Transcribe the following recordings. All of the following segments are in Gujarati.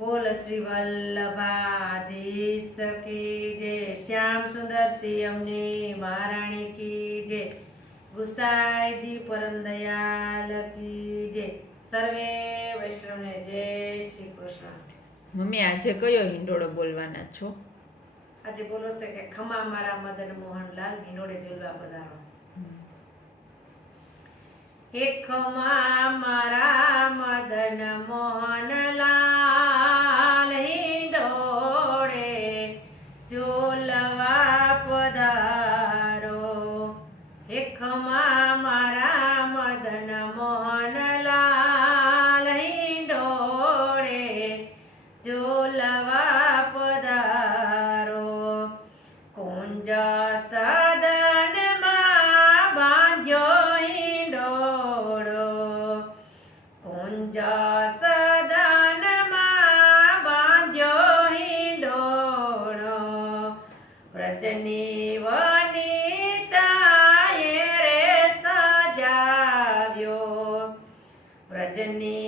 બોલ શ્રી વલ્લભાધીશ કી જય શ્યામ સુંદર સિંહની મહારાણી કી જય ગુસાઈજી પરમ દયાલ કી જય. સર્વે વૈષ્ણવને જય શ્રી કૃષ્ણ. મમ્મી આજે કયો હિંડોળો બોલવાના છો? આજે બોલો છે કે ખમા મારા મદન મોહનલાલ હિંડોળે ઝૂલવા પધારો. હે ખમા મારા મદન મોહનલાલ ઝૂલવા પધારો. કુંજ સદનમાં બાંધ્યો હિંડોળો. કુંજ સદનમાં બાંધ્યો હિંડોળો. વ્રજની વનિતાએ રે સજાવ્યો. વ્રજની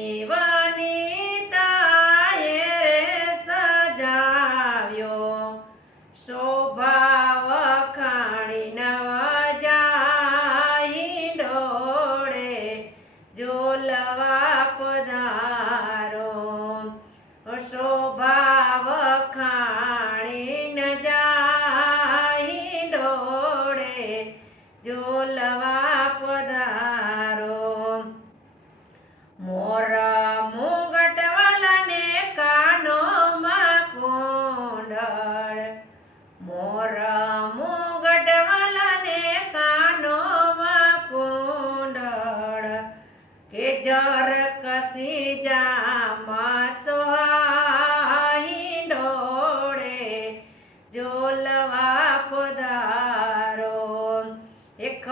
શોભા વખાણી ન જાય ઝોલવા પધારો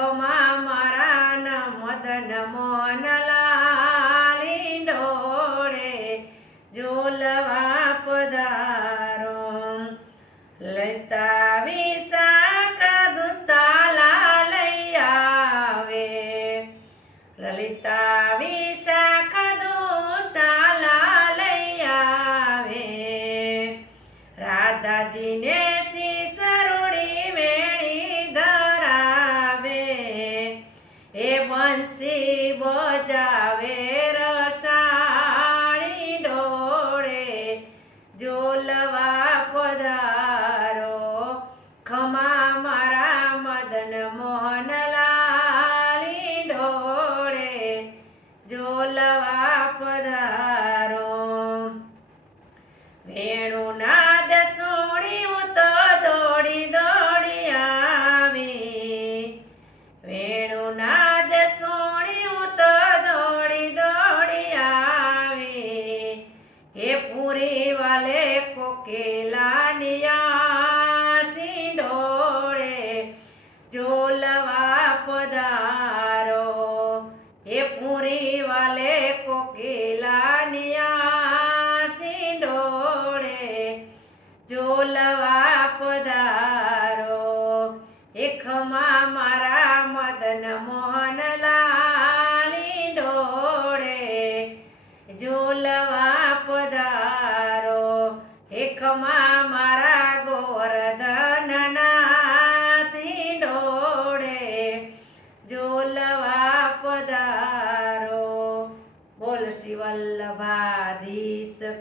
એખમાં મારા ન મદન મોન લાલી ડોળે જોલવા પધારો. લતા વિશાખા દુસાલા લઈ આવે. લલિતા વિશાખા દુસાલા લઈ આવે. રાધાજીને એ બંસી બજાવે રસાણી ડોળે, જોલવા પધારો. ખમા મારા મદન મોહન લાલી ડોળે, જોલવા પધારો. વેણુનાદ કોકેલાનિયા સિંડોળે ઝોલવા પધારો. હે પૂરી વાલે કોકેલાનિયા સિંડોળે ઝોલવા એકમાં મારા ગોવર્ધન નાથી ડોળે ઝોલવા પધારો. બોલ જય